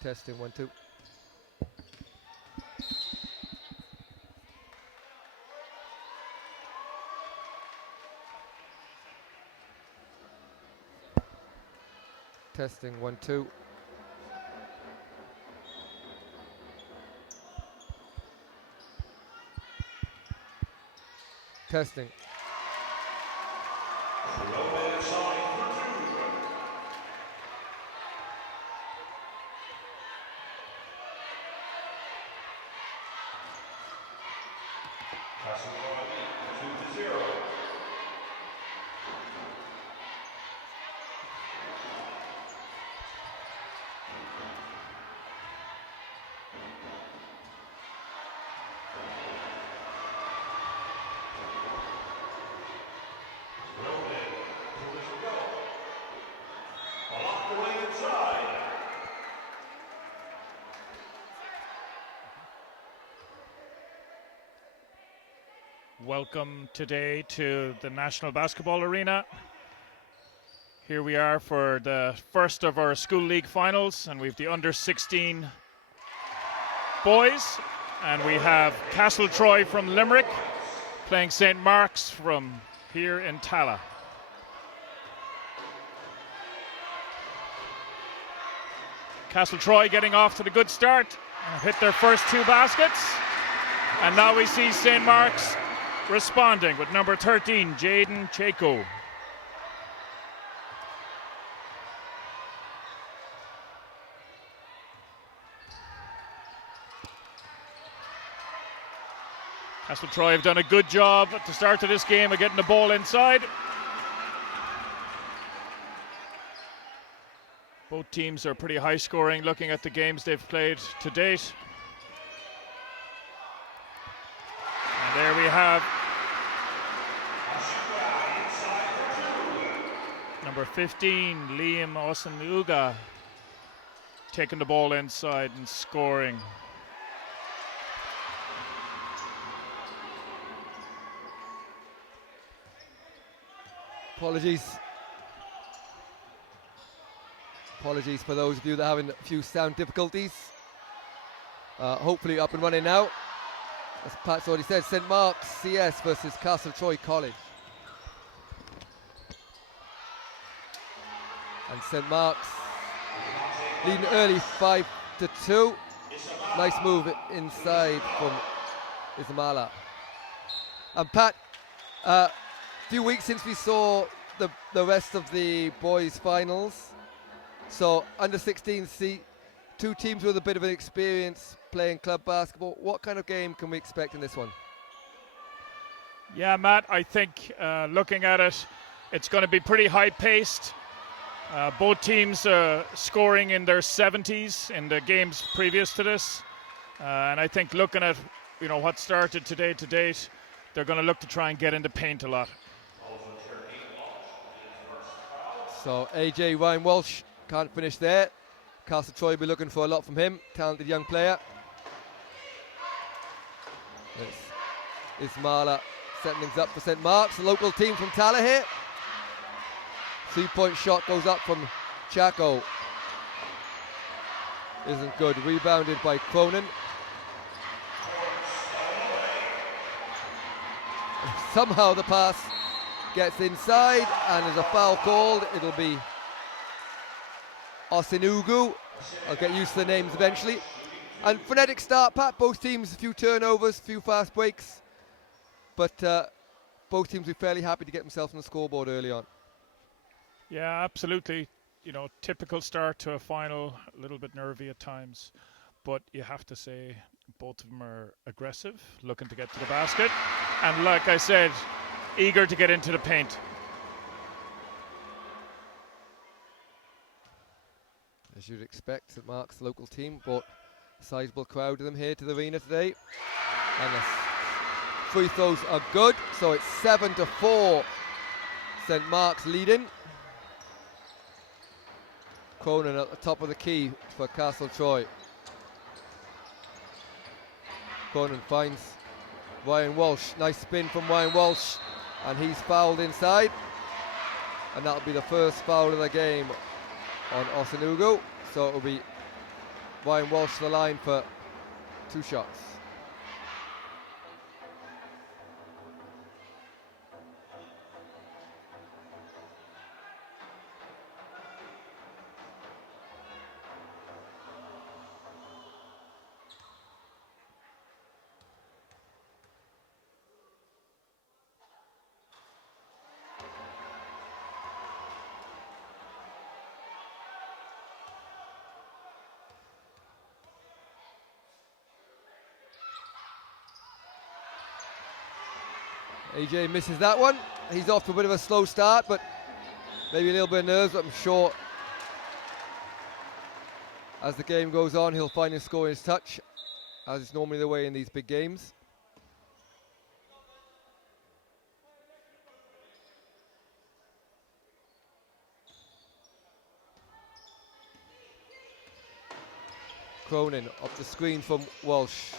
Testing 1 2. Testing 1 2. Testing. Castletroy 2-0. Welcome today to the National Basketball Arena. Here we are for the first of our school league finals, and we have the under-16 boys, and we have Castletroy from Limerick playing St. Mark's from here in Tallaght. Castletroy getting off to the good start and hit their first 2 baskets, and now we see St. Mark's responding with number 13, Jaden Chako. Castletroy have done a good job at the start of this game of getting the ball inside. Both teams are pretty high scoring looking at the games they've played to date. And there we have number 15, Liam Osanuga, taking the ball inside and scoring. Apologies for those of you that are having a few sound difficulties. Hopefully up and running now. As Pat's already said, St. Mark's CS versus Castletroy College. And St. Mark's leading early 5-2. Nice move inside from Ismala. And Pat, a few weeks since we saw the rest of the boys finals. So under 16C, 2 teams with a bit of an experience playing club basketball. What kind of game can we expect in this one? Yeah, Matt, I think looking at it, it's going to be pretty high-paced. Both teams scoring in their 70s in the games previous to this. And I think looking at what started today to date, they're going to look to try and get in the paint a lot. So AJ Ryan Walsh can't finish there. Castletroy will be looking for a lot from him. Talented young player. It's Ismala setting things up for St. Mark's, a local team from Tallaght here. 3-point shot goes up from Chako. Isn't good. Rebounded by Cronin. Somehow the pass gets inside and there's a foul called. It'll be Osinugu. I'll get used to the names eventually. And frenetic start, Pat. Both teams, a few turnovers, a few fast breaks. But both teams will be fairly happy to get themselves on the scoreboard early on. Yeah, absolutely. Typical start to a final, a little bit nervy at times. But you have to say both of them are aggressive, looking to get to the basket. And like I said, eager to get into the paint. As you'd expect, St. Mark's local team brought a sizable crowd of them here to the arena today. And the free throws are good, so it's 7-4. St. Mark's leading. Cronin at the top of the key for Castletroy. Cronin finds Ryan Walsh. Nice spin from Ryan Walsh, and he's fouled inside. And that'll be the first foul of the game on Osanugu. So it'll be Ryan Walsh to the line for 2 shots. AJ misses that one. He's off to a bit of a slow start, but maybe a little bit of nerves, but I'm sure as the game goes on, he'll find his score in his touch, as is normally the way in these big games. Cronin off the screen from Walsh.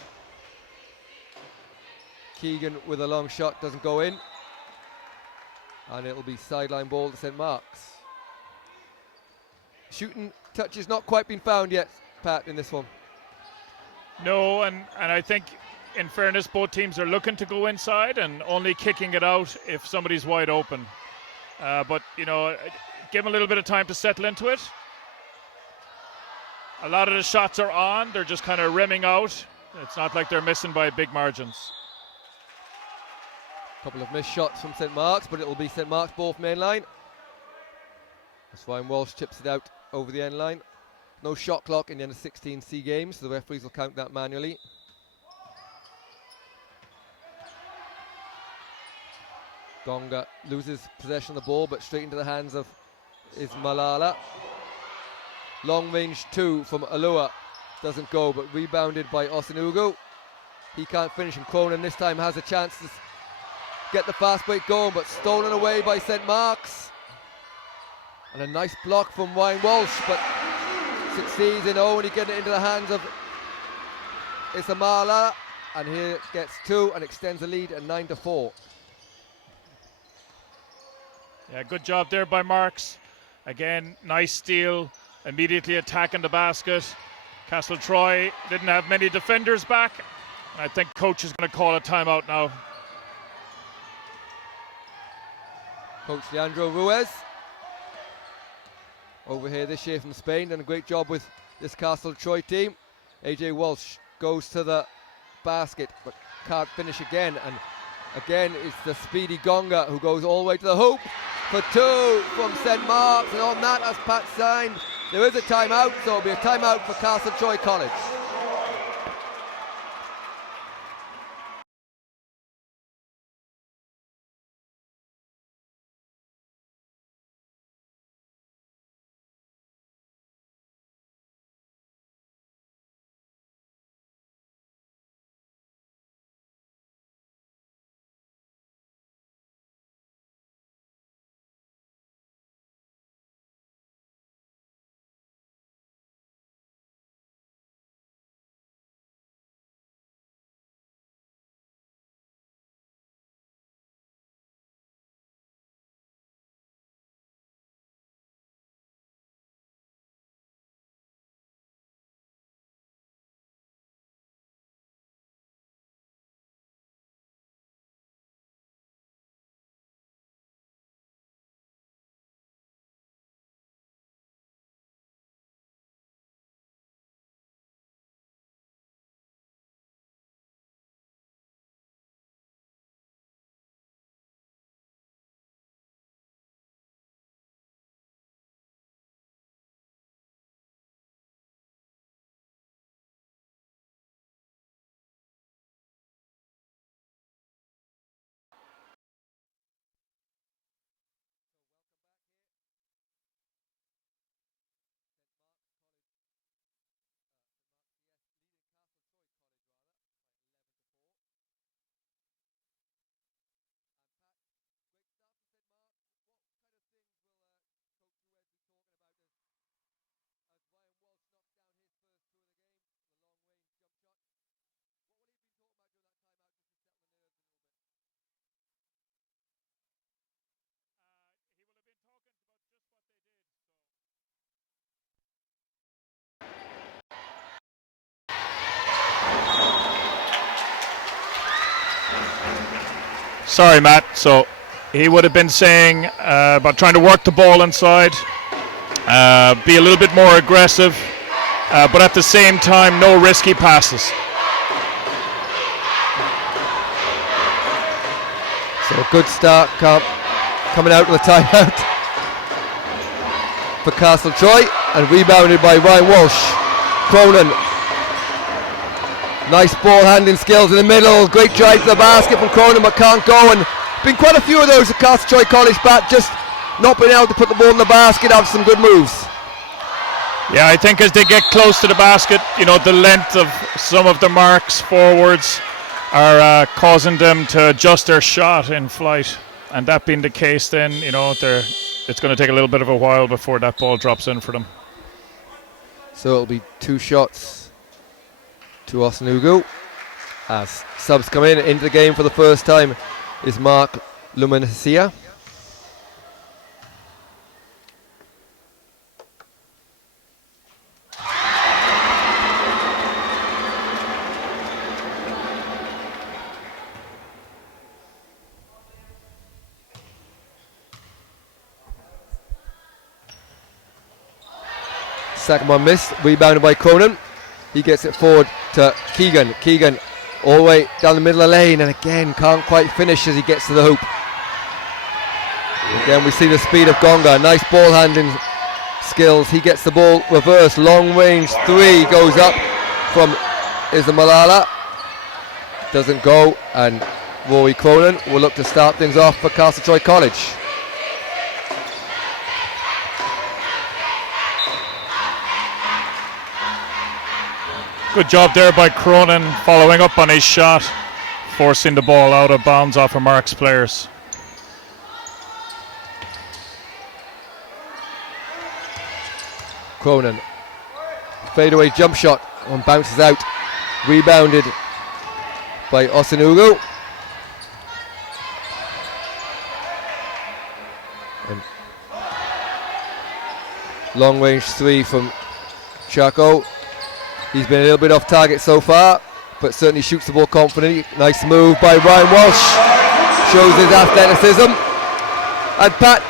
Keegan with a long shot, doesn't go in. And it'll be sideline ball to St. Mark's. Shooting touch has not quite been found yet, Pat, in this one. No, and I think, in fairness, both teams are looking to go inside and only kicking it out if somebody's wide open. But, you know, give them a little bit of time to settle into it. A lot of the shots are on. They're just kind of rimming out. It's not like they're missing by big margins. Couple of missed shots from St. Mark's, but it'll be St. Mark's ball from main line. That's Ryan Walsh chips it out over the end line. No shot clock in the U16C games, so the referees will count that manually. Gonga loses possession of the ball, but straight into the hands of Malala. Long range 2 from Alua. Doesn't go, but rebounded by Osinugu. He can't finish, and Cronin this time has a chance to get the fast break going, but stolen away by St. Mark's. And a nice block from Ryan Walsh, but succeeds in only getting it into the hands of Isamala. And here gets 2 and extends the lead at 9-4. Yeah, good job there by Marks. Again, nice steal, immediately attacking the basket. Castletroy didn't have many defenders back. I think coach is going to call a timeout now. Coach Leandro Ruiz, over here this year from Spain, done a great job with this Castletroy team. AJ Walsh goes to the basket, but can't finish again. And again, it's the speedy Gonga who goes all the way to the hoop for 2 from St. Mark's. And on that, as Pat signed, there is a timeout, so it'll be a timeout for Castletroy College. Sorry, Matt. So he would have been saying about trying to work the ball inside, be a little bit more aggressive, but at the same time, no risky passes. So a good start coming out of the timeout for Castletroy, and rebounded by Ryan Walsh. Cronin, nice ball handling skills in the middle, great drive to the basket from Cronin, but can't go, and been quite a few of those at Castletroy College, Pat, just not being able to put the ball in the basket, have some good moves. Yeah, I think as they get close to the basket, you know, the length of some of the marks forwards are causing them to adjust their shot in flight, and that being the case, then, you know, it's going to take a little bit of a while before that ball drops in for them. So it'll be 2 shots to Osanugu as subs come into the game for the first time is Mark Lumencia. Second one missed, rebounded by Cronin. He gets it forward to Keegan. Keegan all the way down the middle of the lane, and again can't quite finish as he gets to the hoop. Again we see the speed of Gonga, nice ball handling skills. He gets the ball reversed, long range 3 goes up from Malala. Doesn't go, and Rory Cronin will look to start things off for Castletroy College. Good job there by Cronin, following up on his shot, forcing the ball out of bounds off of Mark's players. Cronin, fadeaway jump shot, and bounces out, rebounded by Osanugu. And long range 3 from Chaco. He's been a little bit off target so far, but certainly shoots the ball confidently. Nice move by Ryan Walsh, shows his athleticism. And Pat,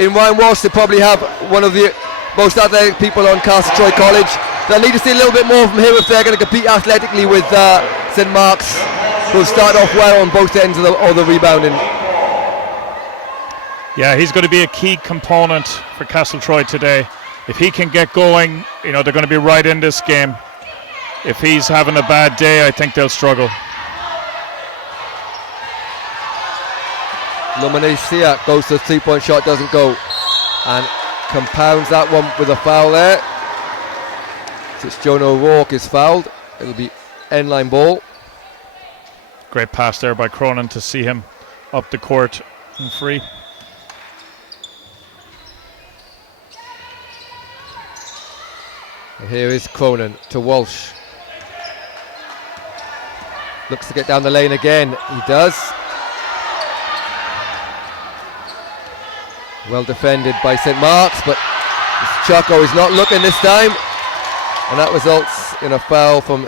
in Ryan Walsh, they probably have one of the most athletic people on Castletroy College. They'll need to see a little bit more from him if they're going to compete athletically with St Mark's, who have started off well on both ends of the rebounding. Yeah, he's going to be a key component for Castletroy today. If he can get going, you know, they're going to be right in this game. If he's having a bad day, I think they'll struggle. Lumencia goes to the 3-point shot, doesn't go, and compounds that one with a foul there. Since Jonah O'Rourke is fouled, it'll be end-line ball. Great pass there by Cronin to see him up the court and free. And here is Cronin to Walsh. Looks to get down the lane again. He does. Well defended by St Mark's, but Chaco is not looking this time. And that results in a foul from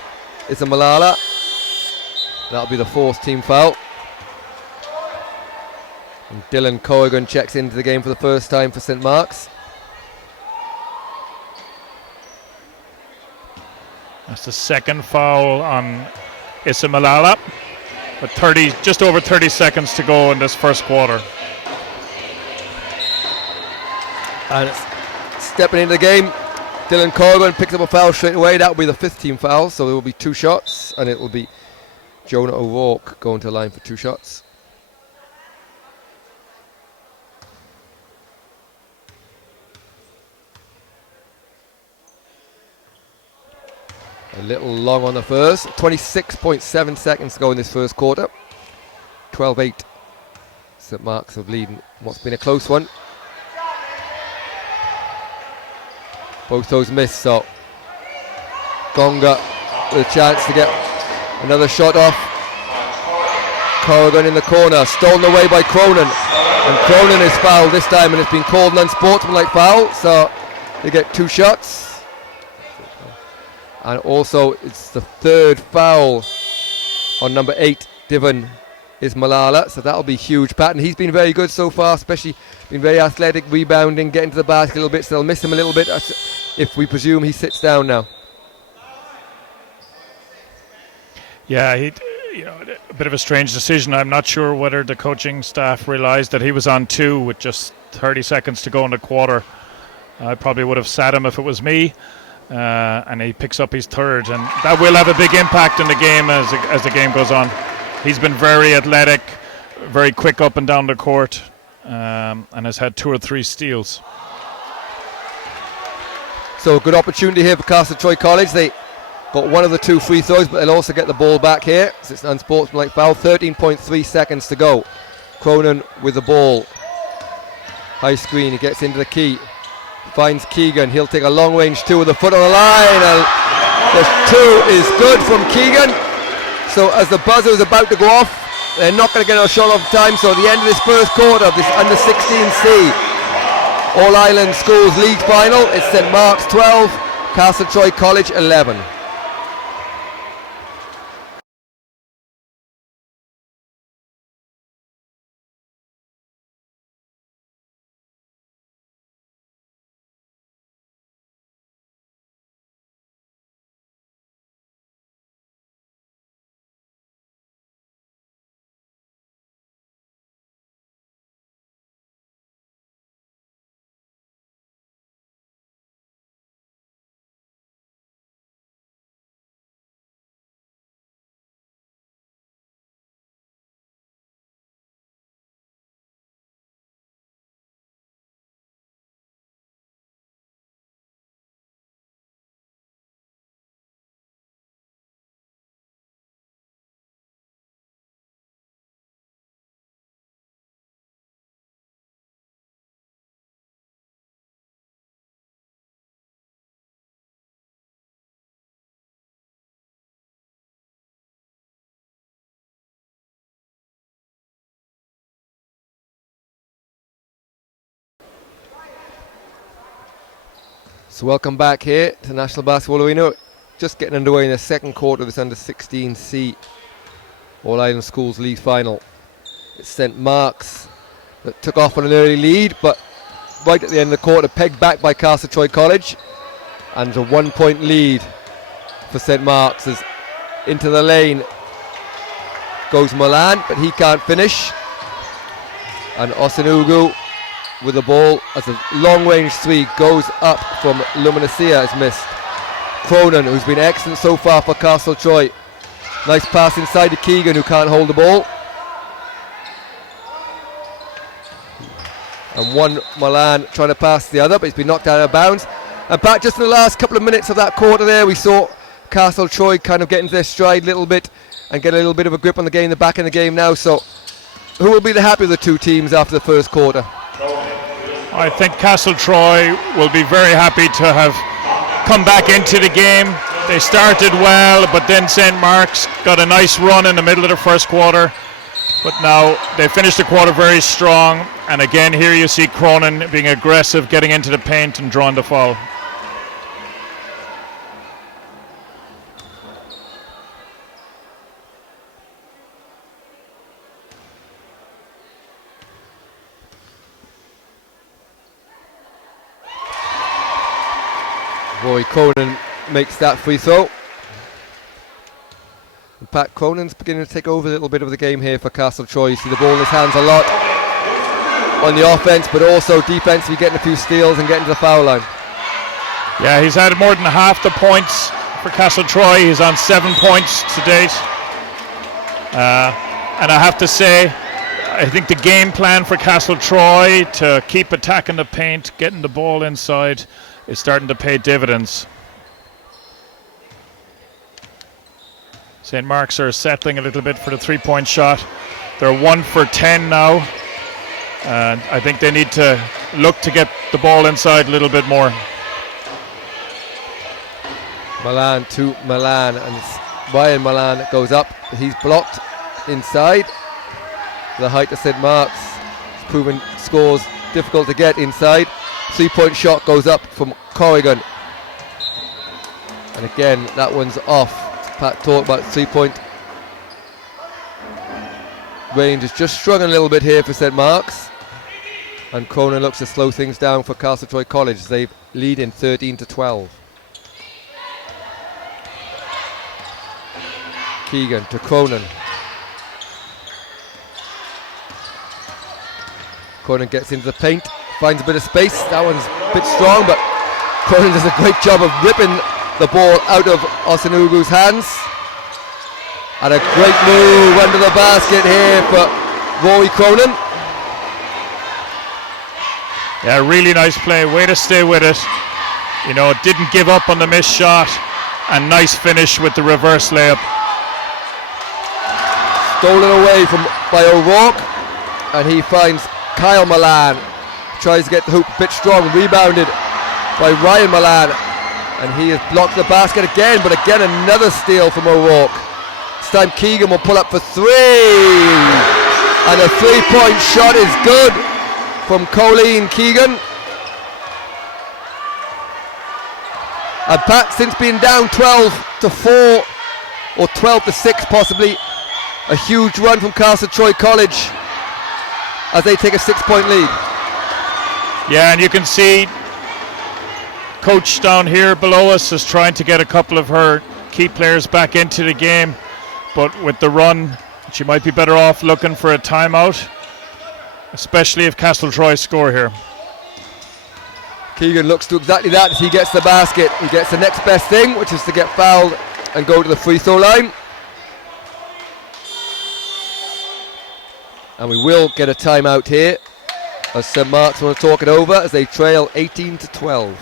Malala. That'll be the 4th team foul. And Dylan Corrigan checks into the game for the first time for St Mark's. That's the 2nd foul on Malala, with just over 30 seconds to go in this first quarter. And it's stepping into the game, Dylan Corrigan picks up a foul straight away. That will be the 5th team foul, so there will be 2 shots, and it will be Jonah O'Rourke going to the line for 2 shots. A little long on the first. 26.7 seconds to go in this first quarter. 12-8. St Mark's have leading what's been a close one. Both those missed, so Gonga with a chance to get another shot off. Corrigan in the corner, stolen away by Cronin. And Cronin is fouled this time, and it's been called an unsportsmanlike foul, so they get 2 shots. And also it's the 3rd foul on number 8, Divon is Malala, so that'll be huge, Pat. And he's been very good so far, especially been very athletic, rebounding, getting to the basket a little bit, so they'll miss him a little bit if we presume he sits down now. Yeah, a bit of a strange decision. I'm not sure whether the coaching staff realised that he was on 2 with just 30 seconds to go in the quarter. I probably would have sat him if it was me, and he picks up his 3rd, and that will have a big impact in the game as the game goes on. He's been very athletic, very quick up and down the court, and has had 2 or 3 steals. So a good opportunity here for Castletroy College. They got one of the 2 free throws, but they'll also get the ball back here. So it's an unsportsmanlike foul. 13.3 seconds to go. Cronin with the ball. High screen, he gets into the key. Finds Keegan. He'll take a long range 2 with a foot on the line. And the 2 is good from Keegan. So as the buzzer is about to go off, they're not going to get a shot off time. So at the end of this first quarter of this under 16C All Ireland Schools League final, it's St Mark's 12, Castletroy College 11. So welcome back here to National Basketball Arena. Just getting underway in the second quarter of this under 16C All Ireland Schools League final. It's St Mark's that took off on an early lead, but right at the end of the quarter, pegged back by Castletroy College, and a 1-point lead for St Mark's. As into the lane goes Milan, but he can't finish. And Osanugu with the ball as a long range 3 goes up from Luminacia, is missed. Cronin, who's been excellent so far for Castletroy. Nice pass inside to Keegan, who can't hold the ball. And one Milan trying to pass the other, but he's been knocked out of bounds. And back just in the last couple of minutes of that quarter there, we saw Castletroy kind of get into their stride a little bit and get a little bit of a grip on the game. They're back in the game now, so who will be the happy of the 2 teams after the first quarter? I think Castletroy will be very happy to have come back into the game. They started well, but then St Mark's got a nice run in the middle of the first quarter. But now they finished the quarter very strong. And again, here you see Cronin being aggressive, getting into the paint and drawing the foul. Roy Cronin makes that free throw. And Pat Cronin's beginning to take over a little bit of the game here for Castletroy. You see the ball in his hands a lot on the offense, but also defensively getting a few steals and getting to the foul line. Yeah, he's had more than half the points for Castletroy. He's on 7 points to date. And I have to say, I think the game plan for Castletroy to keep attacking the paint, getting the ball inside, is starting to pay dividends. St. Mark's are settling a little bit for the 3-point shot. They're 1 for 10 now. And I think they need to look to get the ball inside a little bit more. Milan to Milan, and it's Ryan Milan that goes up. He's blocked inside. The height of St. Mark's has proven scores difficult to get inside. 3-point shot goes up from Corrigan. And again, that one's off. Pat talked about 3-point range is just struggling a little bit here for St Mark's. And Cronin looks to slow things down for Castletroy College. They lead in 13-12. Keegan to Cronin. Cronin gets into the paint, finds a bit of space. That one's a bit strong, but Cronin does a great job of ripping the ball out of Osanugu's hands. And a great move under the basket here for Rory Cronin. Yeah, really nice play. Way to stay with it. You know, didn't give up on the missed shot. And nice finish with the reverse layup. Stolen away by O'Rourke. And he finds Kyle Milan. Tries to get the hoop a bit strong. Rebounded by Ryan Milan. And he has blocked the basket again. But again, another steal from O'Rourke. This time Keegan will pull up for three. And a three-point shot is good from Colleen Keegan. And Pat, since being down 12-4 or 12-6 possibly, a huge run from Castletroy College as they take a 6-point lead. Yeah, and you can see Coach down here below us is trying to get a couple of her key players back into the game, but with the run, she might be better off looking for a timeout, especially if Castletroy score here. Keegan looks to exactly that as he gets the basket. He gets the next best thing, which is to get fouled and go to the free throw line. And we will get a timeout here as St Mark's want to talk it over as they trail 18-12.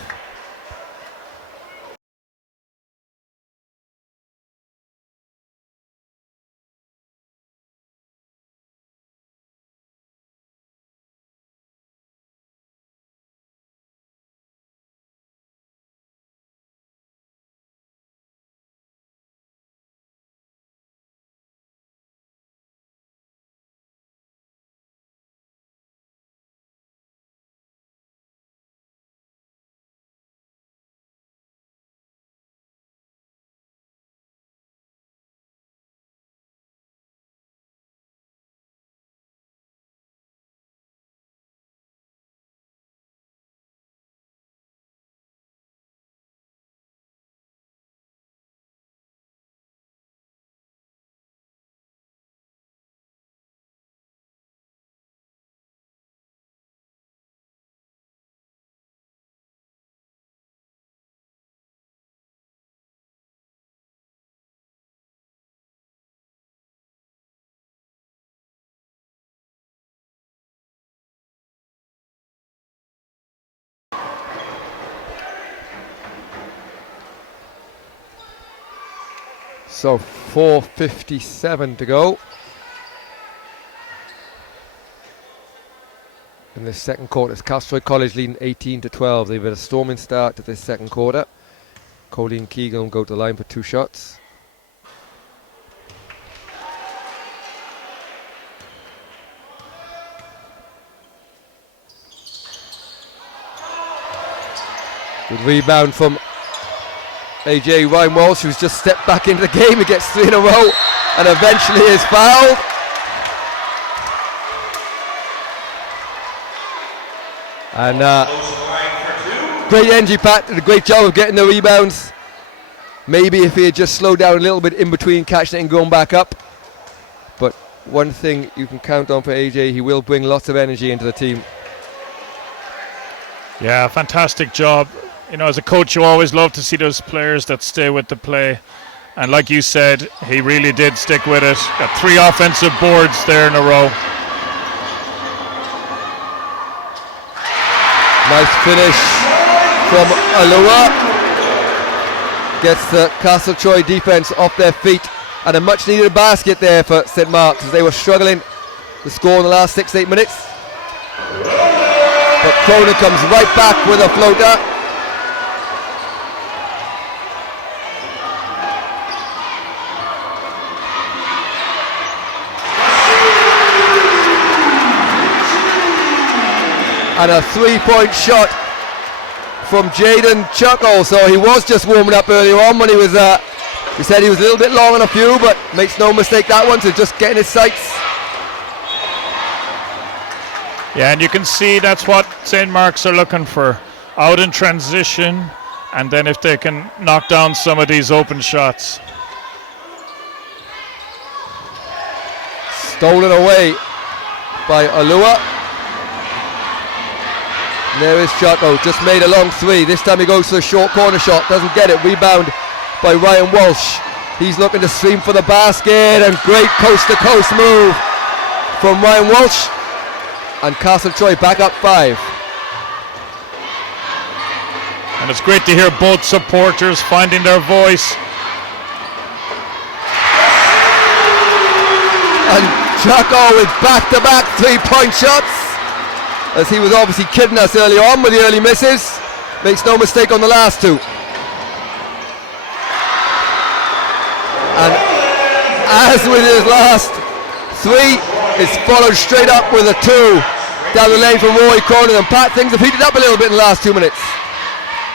So 4:57 to go in the second quarter. It's Castletroy College leading 18-12. They've had a storming start to this second quarter. Colleen Keegan will go to the line for two shots. Good rebound from AJ Ryan Walsh, who's just stepped back into the game. He gets three in a row and eventually is fouled. And great energy, Pat. Did a great job of getting the rebounds. Maybe if he had just slowed down a little bit in between catching it and going back up. But one thing you can count on for AJ, he will bring lots of energy into the team. Yeah, fantastic job. You know, as a coach, you always love to see those players that stay with the play. And like you said, he really did stick with it. Got 3 offensive boards there in a row. Nice finish from Alua. Gets the Castletroy defense off their feet. And a much needed basket there for St Mark's as they were struggling to score in the last 6-8 minutes. But Cronin comes right back with a floater. And a 3-point shot from Jaden Chuckle. So he was just warming up earlier on when he was, he said he was a little bit long on a few, but makes no mistake that one, so just getting his sights Yeah, and you can see that's what St. Mark's are looking for. Out in transition, and then if they can knock down some of these open shots. Stolen away by Alua. There is Jocko, just made a long three. This time he goes for a short corner shot, doesn't get it. Rebound by Ryan Walsh. He's looking to stream for the basket, and great coast-to-coast move from Ryan Walsh. And Castletroy back up 5. And it's great to hear both supporters finding their voice. And Jocko with back-to-back 3-point shots, as he was obviously kidding us early on with the early misses. Makes no mistake on the last 2. And as with his last 3, it's followed straight up with a 2 down the lane from Rory Cronin. And Pat, things have heated up a little bit in the last 2 minutes.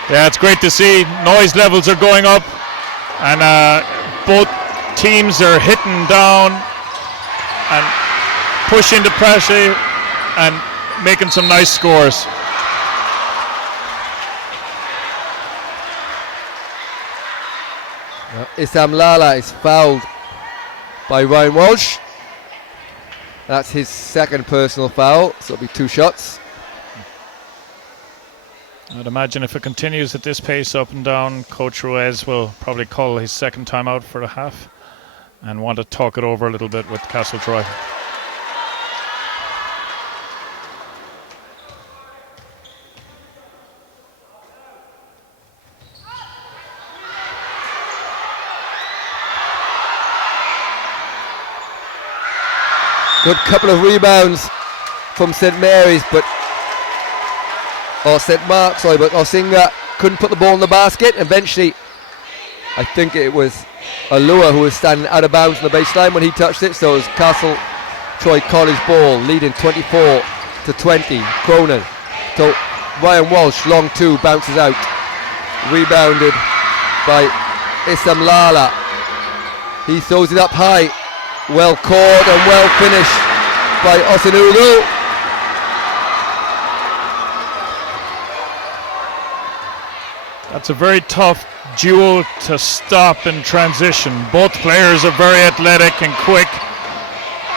Yeah, it's great to see. Noise levels are going up, and both teams are hitting down and pushing the pressure and making some nice scores. Issam Lala is fouled by Ryan Walsh. That's his second personal foul, so it'll be 2 shots. I'd imagine if it continues at this pace up and down, Coach Ruiz will probably call his second timeout for the half and want to talk it over a little bit with Castletroy. Good couple of rebounds from St. Mary's, but St. Mark's, but Osinga couldn't put the ball in the basket. Eventually, I think it was Alua who was standing out of bounds on the baseline when he touched it, so it was Castletroy College ball, leading 24-20. Cronin to Ryan Walsh, long 2, bounces out. Rebounded by Issam Lala. He throws it up high. Well caught and well finished by Osanugu. That's a very tough duo to stop in transition. Both players are very athletic and quick,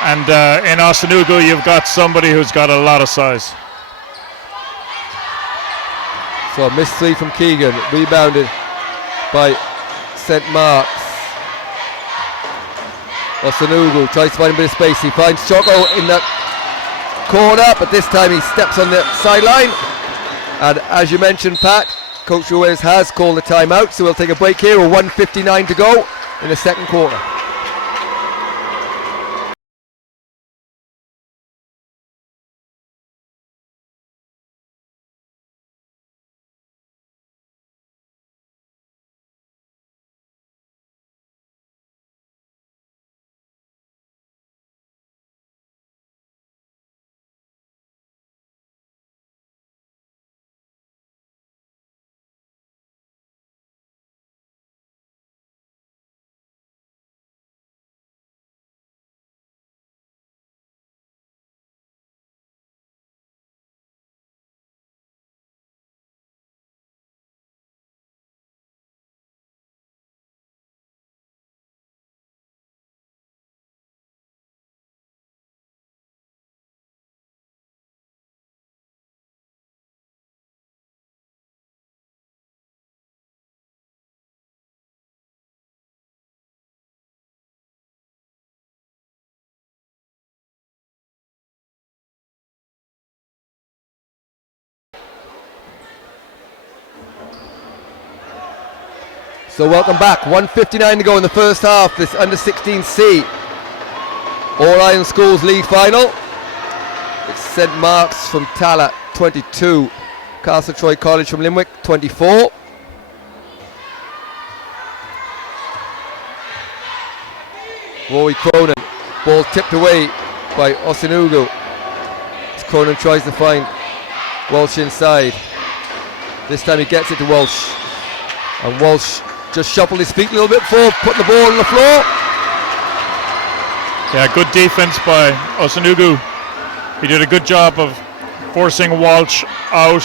and in Osanugu you've got somebody who's got a lot of size. So a missed 3 from Keegan, rebounded by St. Mark's. Osanugu tries to find a bit of space. He finds Choco in the corner, but this time he steps on the sideline. And as you mentioned, Pat, Coach Ruiz has called a timeout, so we'll take a break here with 1:59 to go in the second quarter. So welcome back, 1:59 to go in the first half, this under-16C All-Iron Schools League final. It's St. Mark's from Tallaght, 22. Castletroy College from Limerick, 24. Rory Cronin, ball tipped away by Osanugu. As Cronin tries to find Walsh inside. This time he gets it to Walsh. And Walsh just shuffled his feet a little bit before putting the ball on the floor. Yeah, good defense by Osanugu. He did a good job of forcing Walsh out,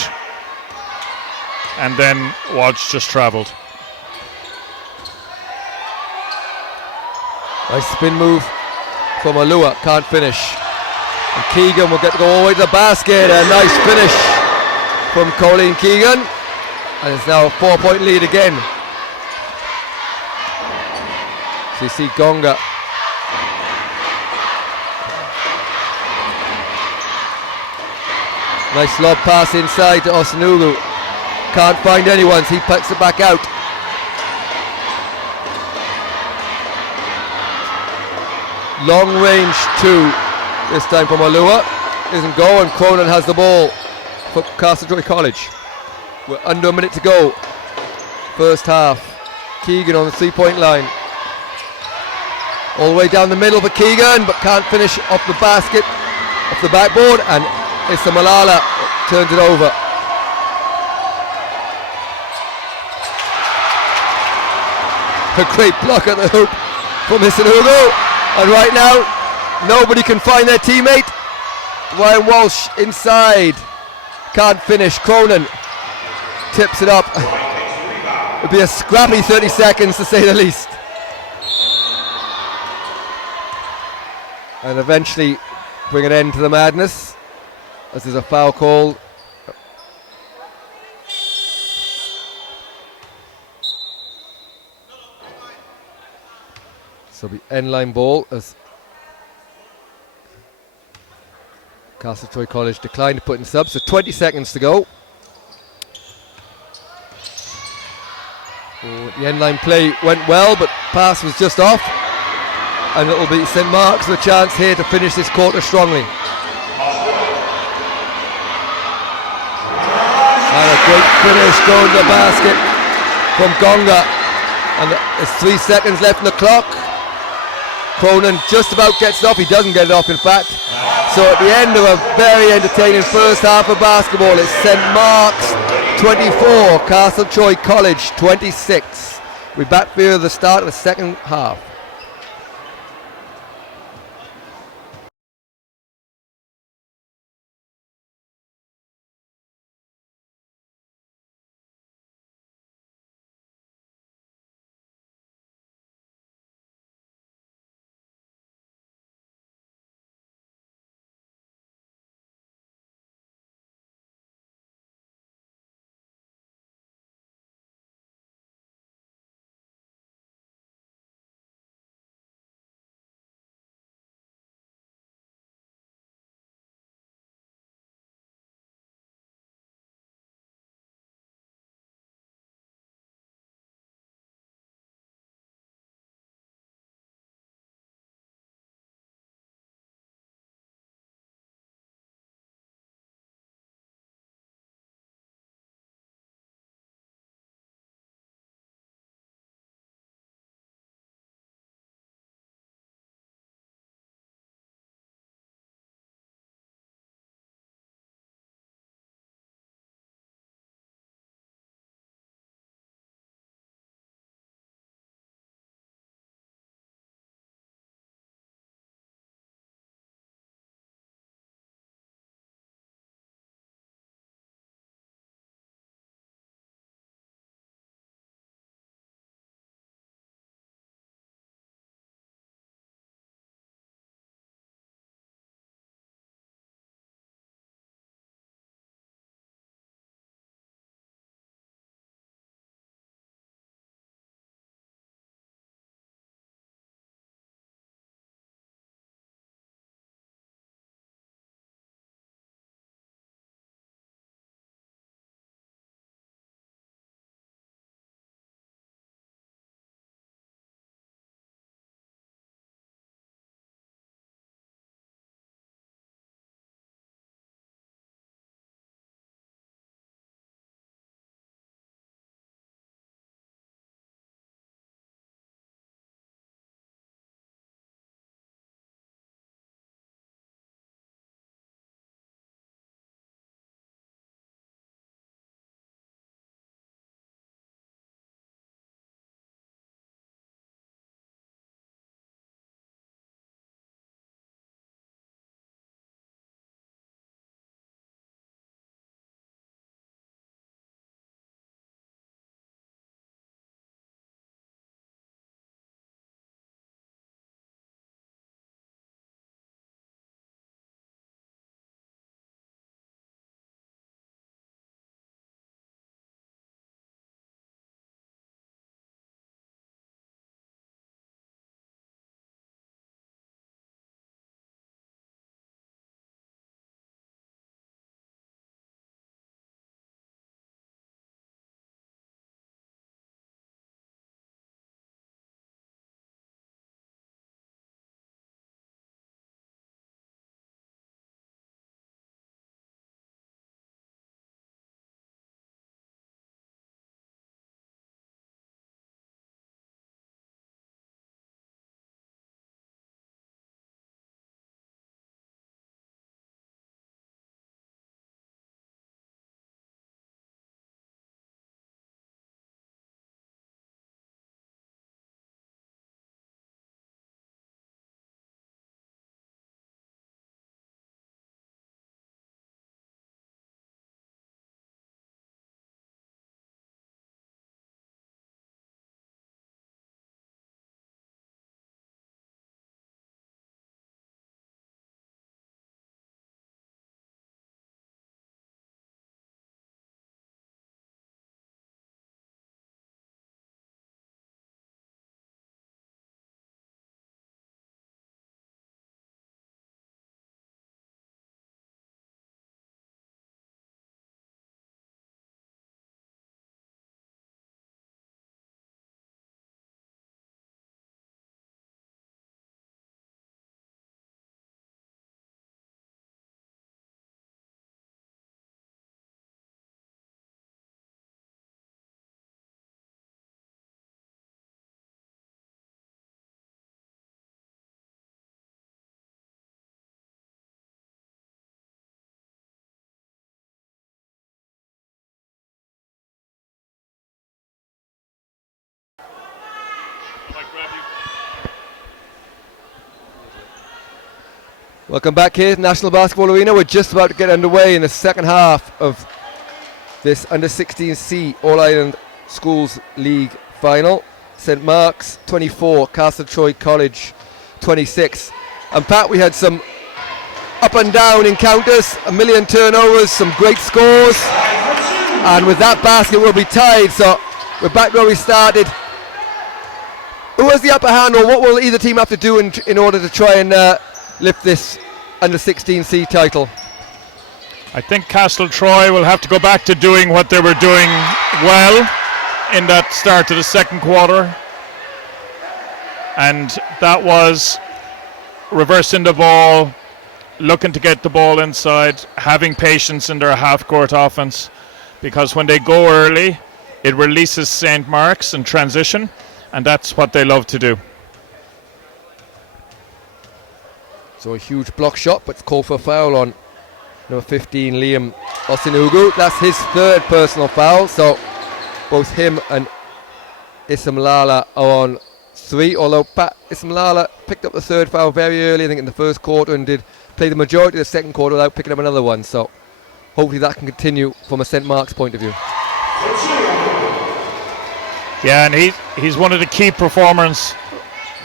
and then Walsh just travelled. Nice spin move from Alua, can't finish. And Keegan will get to go all the way to the basket. A nice finish from Colleen Keegan. And it's now a 4-point lead again. So you see Gonga. Nice lob pass inside to Osanugu. Can't find anyone, so he puts it back out. Long range 2 this time from Alua. Isn't going. Cronin has the ball for Castletroy College. We're under a minute to go. First half. Keegan on the 3-point line. All the way down the middle for Keegan, but can't finish off the basket, off the backboard, and Issa Malala turns it over. A great block at the hoop from Osanugu. And right now, nobody can find their teammate. Ryan Walsh inside. Can't finish. Cronin tips it up. It'll be a scrappy 30 seconds to say the least. And eventually bring an end to the madness, as there's a foul call. So the end line ball as Castletroy College declined to put in subs. So 20 seconds to go. The end line play went well, but pass was just off. And it'll be St Mark's with a chance here to finish this quarter strongly. And a great finish going to the basket from Gonga. And there's 3 seconds left in the clock. Cronin just about gets it off. He doesn't get it off, in fact. So at the end of a very entertaining first half of basketball, it's St Mark's 24, Castletroy College 26. We're back for the start of the second half. Welcome back here to National Basketball Arena. We're just about to get underway in the second half of this Under-16C All-Ireland Schools League final. St Mark's 24, Castletroy College 26. And Pat, we had some up and down encounters, a million turnovers, some great scores. And with that basket we'll be tied, so we're back where we started. Who has the upper hand, or what will either team have to do in order to try and lift this Under-16C title? I think Castletroy will have to go back to doing what they were doing well in that start to the second quarter, and that was reversing the ball, looking to get the ball inside, having patience in their half-court offense, because when they go early it releases St. Mark's in transition, and that's what they love to do. So a huge block shot, but it's called for a foul on number 15, Liam Osinugu. That's his third personal foul, so both him and Isamlala are on 3, although Pat Isamlala picked up the third foul very early, I think in the first quarter, and did play the majority of the second quarter without picking up another one, so hopefully that can continue from a St. Mark's point of view. Yeah, and he's one of the key performers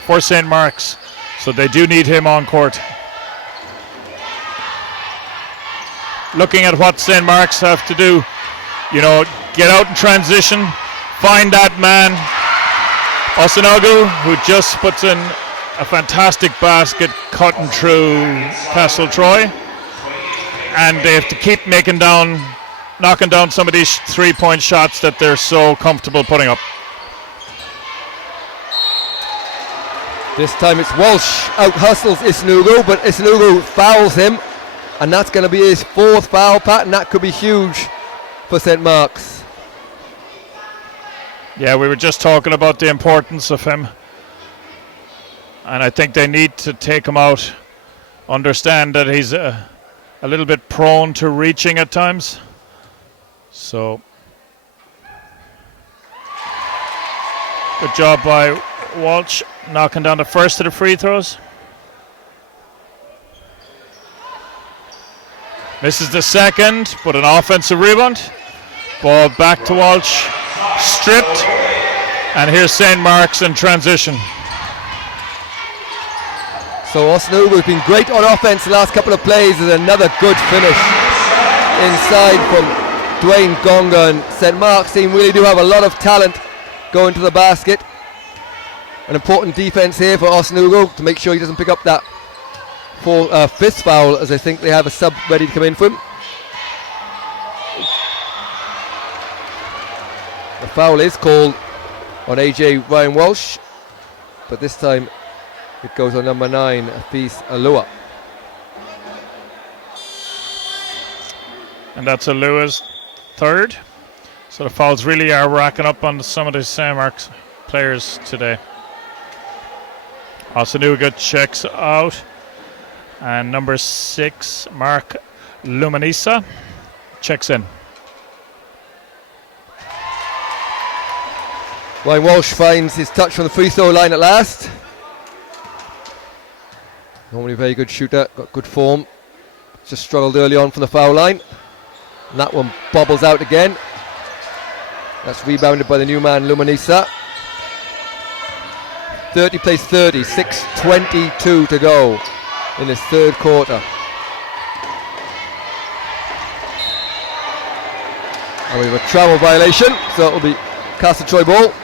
for St. Mark's, so they do need him on court. Looking at what St. Mark's have to do, get out in transition, find that man, Osinagu, who just puts in a fantastic basket, cutting through Castletroy, and they have to keep knocking down some of these 3-point shots that they're so comfortable putting up. This time it's Walsh out hustles Isnugu, but Isnugu fouls him, and that's going to be his fourth foul, Pat, and that could be huge for St. Mark's. Yeah, we were just talking about the importance of him, and I think they need to take him out, understand that he's a little bit prone to reaching at times. So good job by Walsh knocking down the first of the free throws. Misses the second, but an offensive rebound. Ball back to Walsh, stripped, and here's St. Mark's in transition. So Osnugu has been great on offense the last couple of plays. There's another good finish inside from Dwayne Gonga, and St. Mark's team really do have a lot of talent going to the basket. An important defense here for Osnugu to make sure he doesn't pick up that fifth foul, as I think they have a sub ready to come in for him. The foul is called on AJ Ryan Walsh, but this time it goes on number 9, Afis Alua. And that's Alua's third. So the fouls really are racking up on some of the St. Mark's players today. Osanuga checks out, and number 6, Mark Lumanisa, checks in. Ryan Walsh finds his touch from the free throw line at last. Normally a very good shooter, got good form. Just struggled early on from the foul line. And that one bobbles out again. That's rebounded by the new man, Lumanisa. 30 plays 30, 6:22 to go in this third quarter. And we have a travel violation, so it will be Castletroy ball.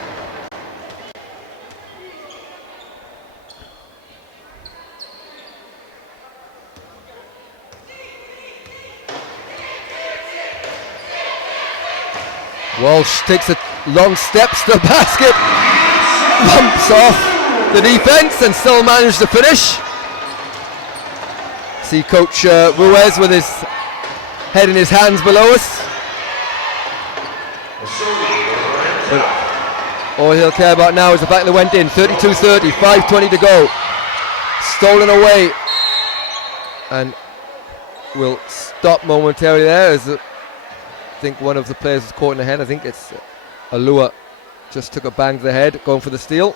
Walsh takes a long steps to the basket, bumps off the defense and still managed to finish. See Coach Ruiz with his head in his hands below us. But all he'll care about now is the fact that went in. 32-30, 5:20 to go. Stolen away, and will stop momentarily there as I think one of the players was caught in the head. I think it's Alua just took a bang to the head, going for the steal.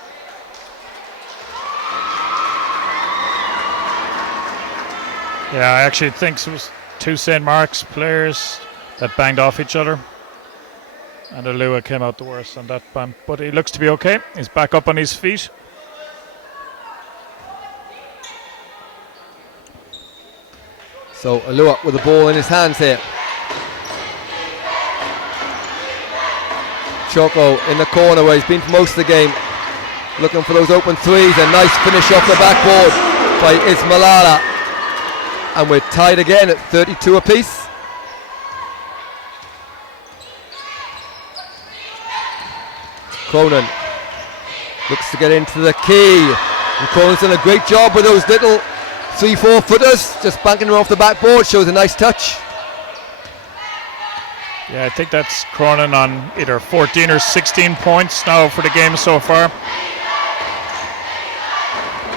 Yeah, I actually think it was two St. Mark's players that banged off each other. And Alua came out the worst on that bump. But he looks to be okay. He's back up on his feet. So Alua with the ball in his hands here. Choco in the corner where he's been for most of the game, looking for those open threes. A nice finish off the backboard by Ismailala. And we're tied again at 32 apiece. Cronin looks to get into the key. And Cronin's done a great job with those little 3-4 footers, just banking them off the backboard. Shows a nice touch. Yeah, I think that's Cronin on either 14 or 16 points now for the game so far.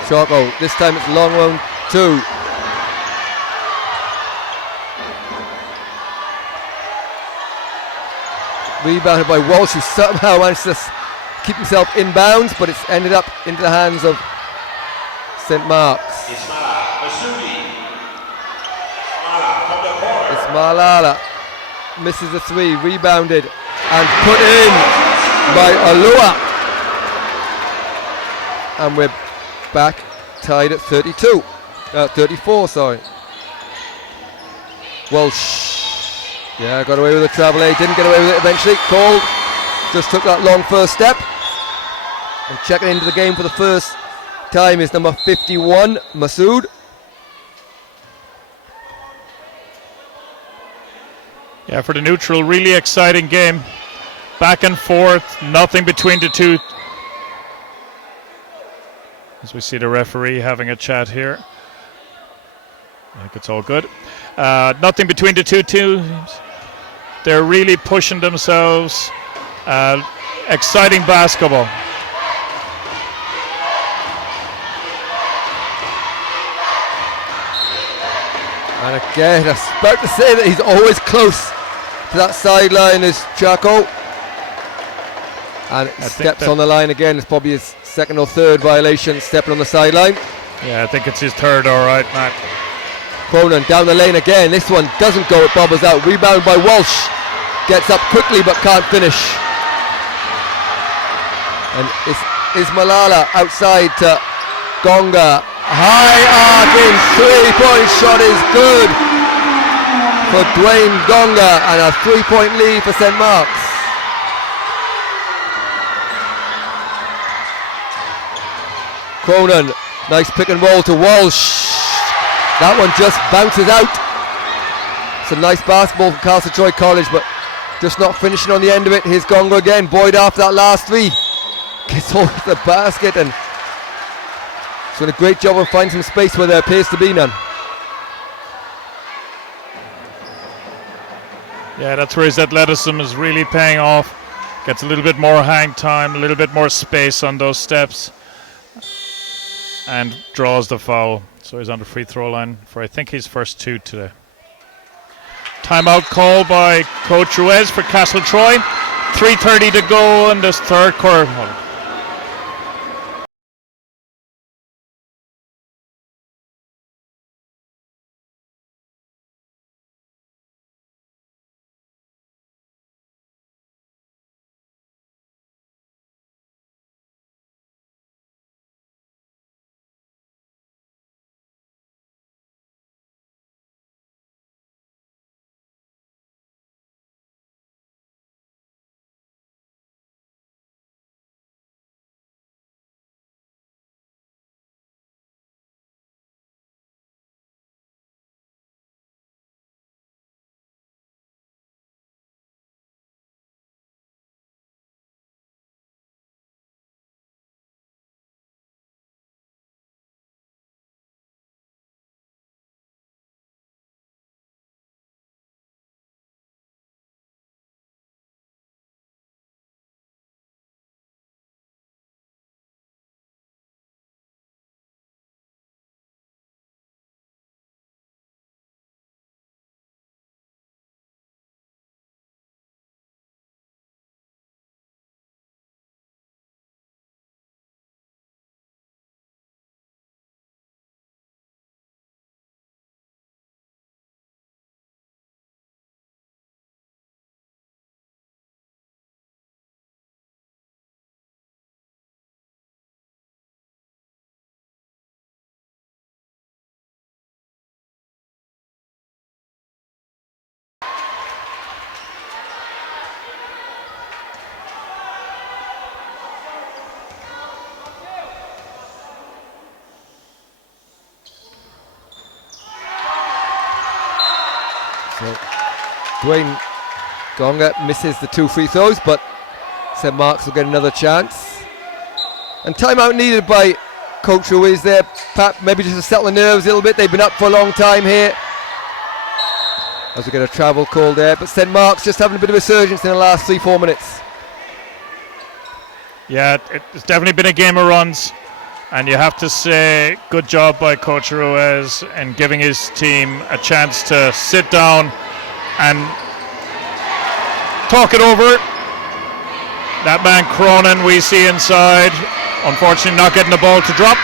Choco, this time it's long round 2. Rebounded by Walsh, who somehow managed to keep himself in bounds, but it's ended up into the hands of St. Mark's. Ismailala misses the 3, rebounded and put in by Alua. And we're back tied at 34, sorry. Walsh. Yeah, got away with the travel aid, didn't get away with it eventually. Cole just took that long first step. And checking into the game for the first time is number 51, Masood. Yeah, for the neutral, really exciting game. Back and forth, nothing between the two. As we see the referee having a chat here. I think it's all good. Nothing between the two teams. They're really pushing themselves. Exciting basketball. And again, I was about to say that he's always close to that sideline is Chaco. And steps on the line again. It's probably his second or third violation, stepping on the sideline. Yeah, I think it's his third, all right, Matt. Cronin down the lane again. This one doesn't go, it bobbles out. Rebound by Walsh. Gets up quickly but can't finish. And it's Ismailala outside to Gonga. High arcing 3-point shot is good for Dwayne Gonga, and a 3-point lead for St. Mark's. Cronin, nice pick and roll to Walsh. That one just bounces out. It's a nice basketball from Castletroy College, but just not finishing on the end of it. Here's Gonga again. Boyd after that last 3 gets hold of the basket and he's done a great job of finding some space where there appears to be none. Yeah, that's where his athleticism is really paying off. Gets a little bit more hang time, a little bit more space on those steps, and draws the foul. So he's on the free throw line for, I think, his first 2 today. Timeout call by Coach Ruiz for Castletroy. 3:30 to go in this third quarter. So Dwayne Gonga misses the 2 free throws, but St. Mark's will get another chance. And timeout needed by Coach Ruiz there, Pat, maybe just to settle the nerves a little bit. They've been up for a long time here. As we get a travel call there, but St. Mark's just having a bit of a resurgence in the last 3-4 minutes. Yeah, it's definitely been a game of runs, and you have to say good job by Coach Ruiz in giving his team a chance to sit down and talk it over. That man Cronin we see inside, unfortunately not getting the ball to drop,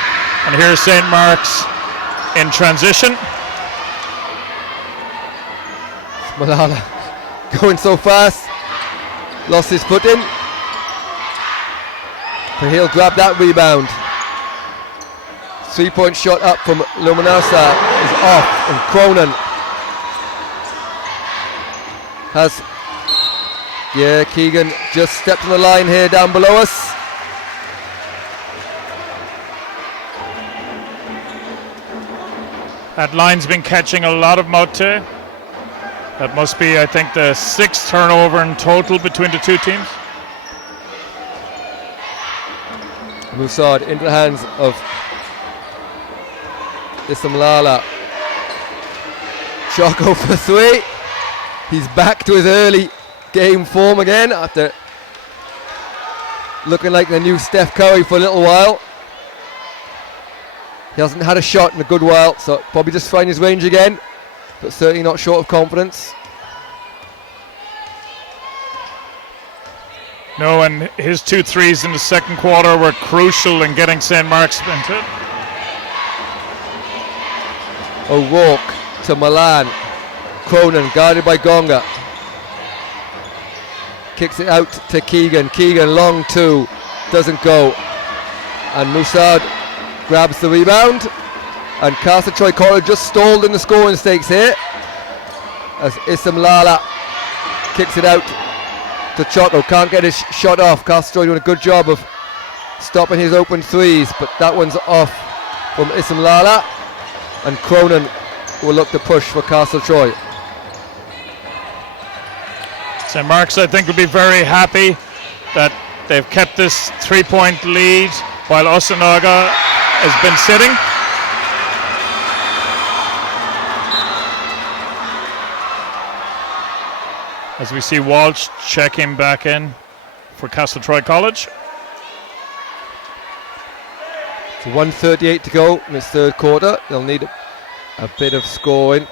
and here's St. Mark's in transition. Malala going so fast, lost his footing, but he'll grab that rebound. 3-point shot up from Luminasa is off, and Cronin has, Keegan just stepped on the line here down below us. That line's been catching a lot of Mote. That must be, I think, the 6th turnover in total between the two teams. Musad into the hands of Isamlala. Choco for 3. He's back to his early game form again after looking like the new Steph Curry for a little while. He hasn't had a shot in a good while, so probably just finding his range again, but certainly not short of confidence. No, and his 2 threes in the second quarter were crucial in getting St. Mark's into it. O'Rourke to Milan. Cronin guarded by Gonga. Kicks it out to Keegan. Keegan long 2, doesn't go. And Musad grabs the rebound. And Castletroy College just stalled in the scoring stakes here, as Isamlala kicks it out to Choco. Can't get his shot off. Castletroy doing a good job of stopping his open threes, but that one's off from Isamlala, and Cronin will look to push for Castletroy. St. Mark's, I think, will be very happy that they've kept this 3-point lead while Osinaga has been sitting. As we see Walsh checking back in for Castletroy College. So 1:38 to go in this third quarter. They'll need a bit of scoring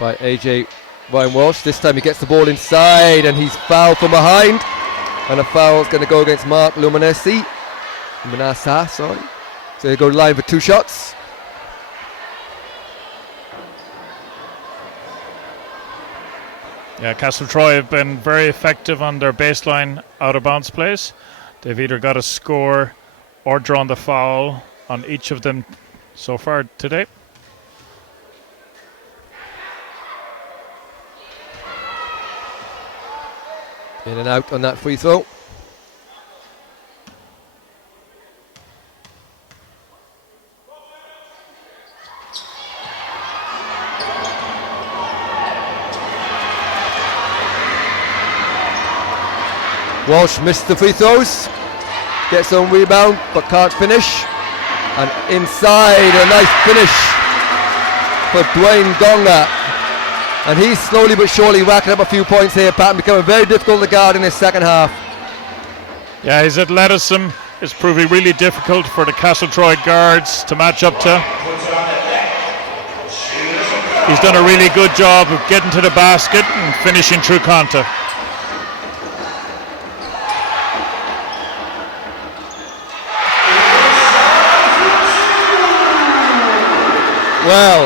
by AJ Ryan Walsh. This time he gets the ball inside and he's fouled from behind. And a foul is going to go against Mark Luminasa, sorry. So he'll go to the line for 2 shots. Yeah, Castletroy have been very effective on their baseline out-of-bounds plays. They've either got a score or drawn the foul on each of them so far today. In and out on that free throw. Walsh missed the free throws, gets on rebound but can't finish, and inside a nice finish for Dwayne Gonga, and he's slowly but surely racking up a few points here, Pat, and becoming very difficult to guard in his second half. Yeah, his athleticism is proving really difficult for the Castletroy guards to match up to. He's done a really good job of getting to the basket and finishing through contact. Well,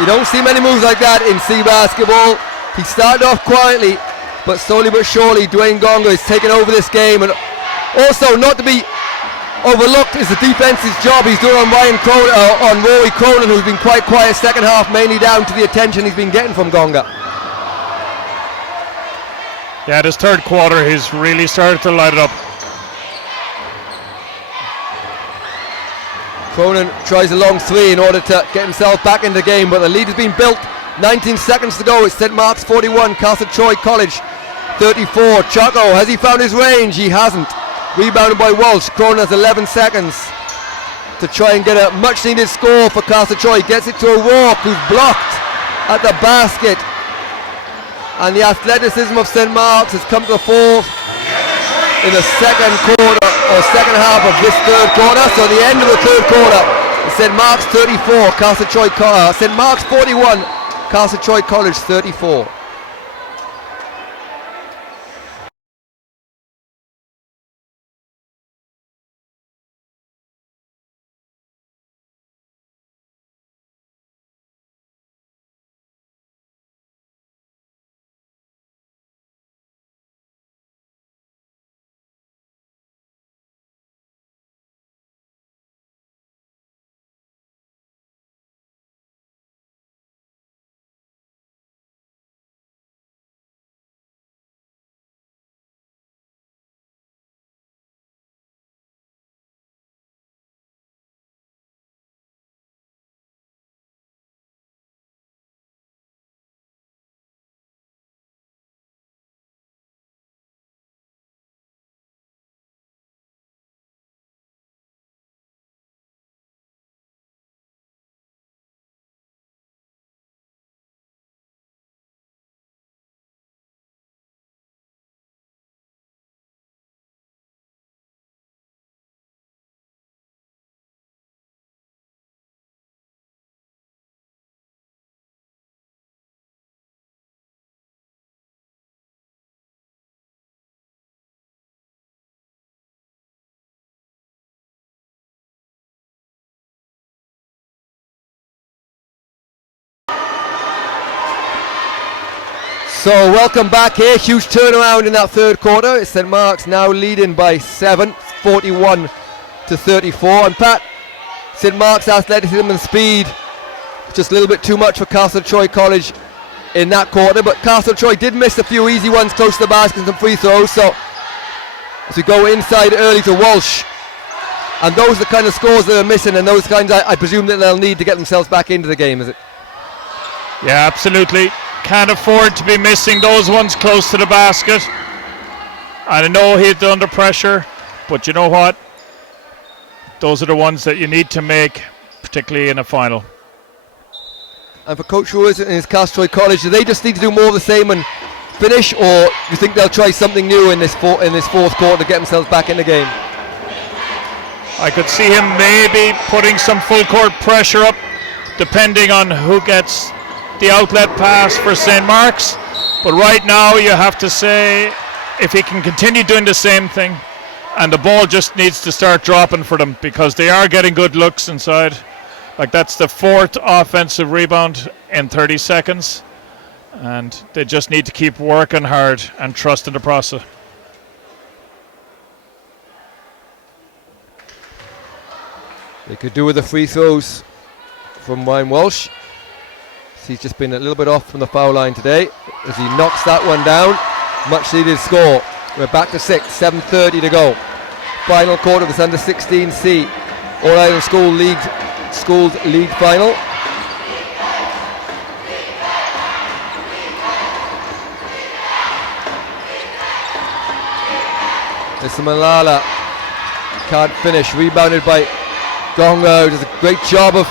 you don't see many moves like that in C basketball. He started off quietly, but slowly but surely Dwayne Gonga is taking over this game. And also, not to be overlooked, is the defense's job he's doing on Rory Cronin, who's been quite quiet second half, mainly down to the attention he's been getting from Gonga. Yeah, this third quarter he's really started to light it up. Cronin tries a long 3 in order to get himself back in the game, but the lead has been built 19 seconds to go. It's St. Mark's 41, Castletroy College 34. Choco, has he found his range? He hasn't. Rebounded by Walsh. Cronin has 11 seconds to try and get a much needed score for Castletroy. Gets it to O'Rourke, who's blocked at the basket. And the athleticism of St. Mark's has come to the fore in the second quarter, or second half of this third quarter. So the end of the third quarter, St. Mark's 34, St. Mark's 41, Castletroy College 34. So welcome back here. Huge turnaround in that third quarter. It's St. Mark's now leading by 7, 41 to 34. And Pat, St. Mark's athleticism and speed, just a little bit too much for Castletroy College in that quarter. But Castletroy did miss a few easy ones close to the basket and some free throws. So as we go inside early to Walsh, and those are the kind of scores that are missing, and those kinds I presume that they'll need to get themselves back into the game, is it? Yeah, absolutely. Can't afford to be missing those ones close to the basket. I know he's under pressure, but you know what? Those are the ones that you need to make, particularly in a final. And for Coach Ruiz and his Castletroy College, do they just need to do more of the same and finish, or do you think they'll try something new in this fourth quarter to get themselves back in the game? I could see him maybe putting some full court pressure up, depending on who gets the outlet pass for St. Mark's. But right now you have to say, if he can continue doing the same thing, and the ball just needs to start dropping for them, because they are getting good looks inside. Like, that's the fourth offensive rebound in 30 seconds, and they just need to keep working hard and trust in the process. They could do with the free throws from Ryan Walsh. He's just been a little bit off from the foul line today as he knocks that one down. Much needed score. We're back to 6, 7:30 to go. Final quarter of this under 16C All Ireland Schools League final. It's Malala. Can't finish. Rebounded by Gongo. Does a great job of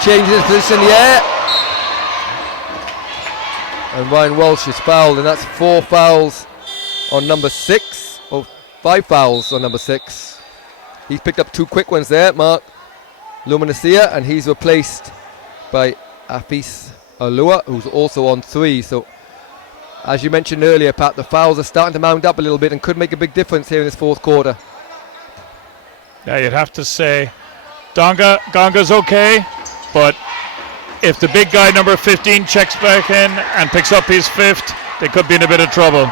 changing his position in the air. And Ryan Walsh is fouled, and that's 4 fouls on number 6, or 5 fouls on number 6. He's picked up 2 quick ones there, Mark Luminacia, and he's replaced by Afis Alua, who's also on 3. So, as you mentioned earlier, Pat, the fouls are starting to mount up a little bit and could make a big difference here in this fourth quarter. Yeah, you'd have to say Gonga's okay, but if the big guy, number 15, checks back in and picks up his 5th, they could be in a bit of trouble.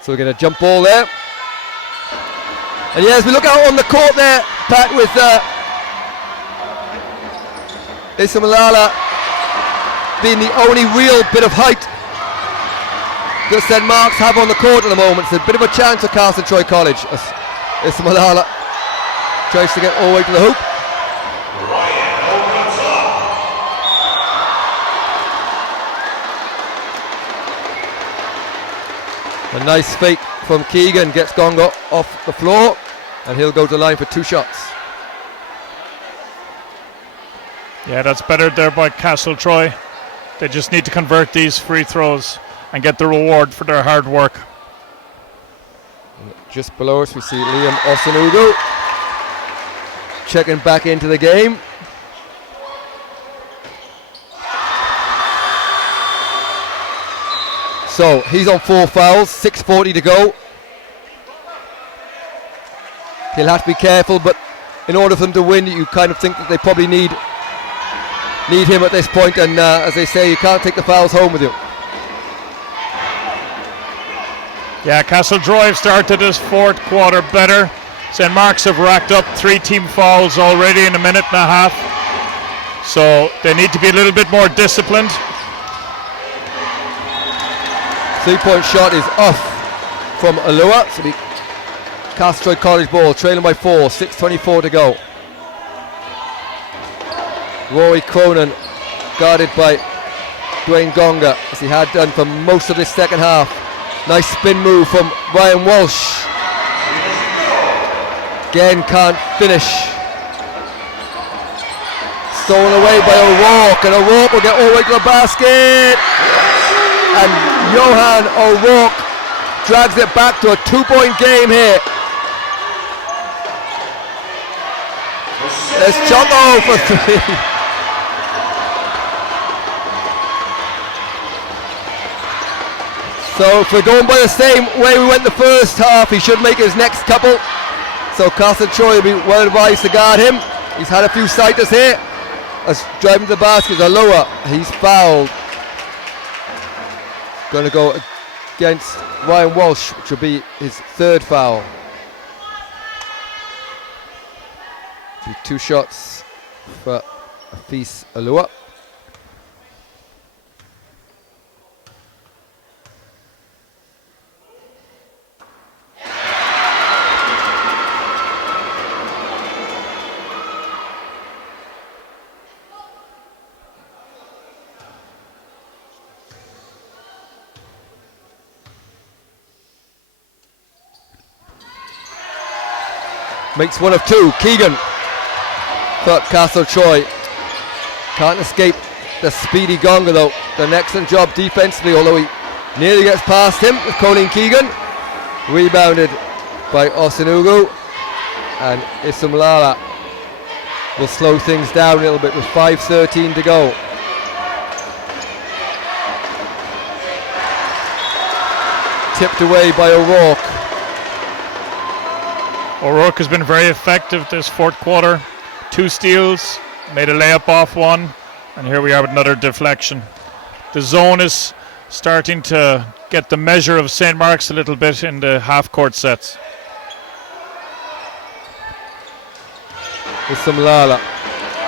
So we're going to jump ball there. And yeah, as we look out on the court there, Pat, with Issa Malala being the only real bit of height does St Mark's have on the court at the moment? It's a bit of a chance for Castletroy College. It's Malala tries to get all the way to the hoop. A nice fake from Keegan, gets Gonga off the floor, and he'll go to the line for 2 shots. Yeah, that's better there by Castletroy. They just need to convert these free throws and get the reward for their hard work. Just below us we see Liam Osanugu checking back into the game. So he's on 4 fouls, 6:40 to go. He'll have to be careful, but in order for them to win, you kind of think that they probably need him at this point, and as they say, you can't take the fouls home with you. Yeah, Castletroy have started this 4th quarter better. St Mark's have racked up 3 team fouls already in a minute and a half, so they need to be a little bit more disciplined. 3-point shot is off from Alua, so the Castletroy College ball, trailing by 4, 6:24 to go. Rory Cronin guarded by Dwayne Gonga, as he had done for most of this second half. Nice spin move from Ryan Walsh. Again, can't finish. Stolen away by O'Rourke, and O'Rourke will get all the way to the basket. And Johan O'Rourke drags it back to a 2-point game here. There's Choco for 3. So if we're going by the same way we went the first half, he should make his next couple. So Castletroy will be well advised to guard him. He's had a few sighters here. As driving to the basket is Aloha. He's fouled. Going to go against Ryan Walsh, which will be his 3rd foul. 2 shots for Afis Aloha. Makes 1 of 2. Keegan for Castletroy. Can't escape the speedy Gonga though. Done an excellent job defensively, although he nearly gets past him with Colleen Keegan. Rebounded by Osanugu, and Isumlala will slow things down a little bit with 5:13 to go. Tipped away by O'Rourke. O'Rourke has been very effective this 4th quarter. 2 steals, made a layup off 1, and here we are with another deflection. The zone is starting to get the measure of St Mark's a little bit in the half-court sets. Isumlala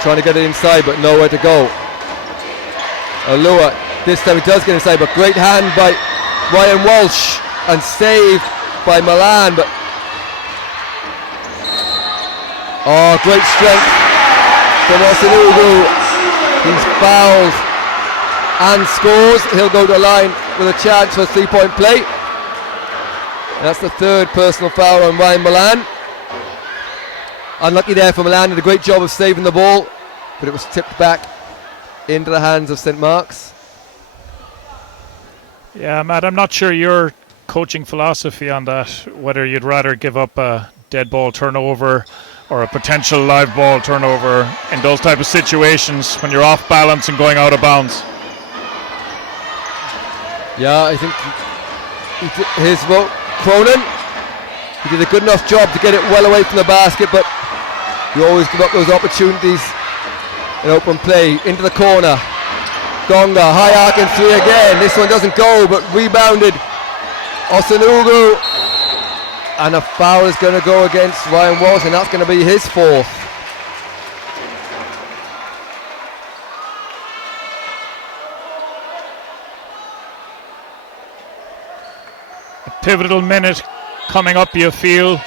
trying to get it inside, but nowhere to go. Alua, this time he does get inside, but great hand by Ryan Walsh and saved by Milan, but great strength from Osanugu. He's fouled and scores. He'll go to the line with a chance for a 3-point play. That's the 3rd personal foul on Ryan Milan. Unlucky there for Milan, did a great job of saving the ball, but it was tipped back into the hands of St Mark's. Yeah, Matt, I'm not sure your coaching philosophy on that, whether you'd rather give up a dead ball turnover or a potential live ball turnover in those type of situations when you're off balance and going out of bounds. Yeah, I think his vote, Cronin, he did a good enough job to get it well away from the basket, but you always give up those opportunities in open play. Into the corner, Gonga, high arc and 3 again. This one doesn't go, but rebounded Osanugu. And a foul is going to go against Ryan Walsh, and that's going to be his 4th. pivotal minute coming up, you feel.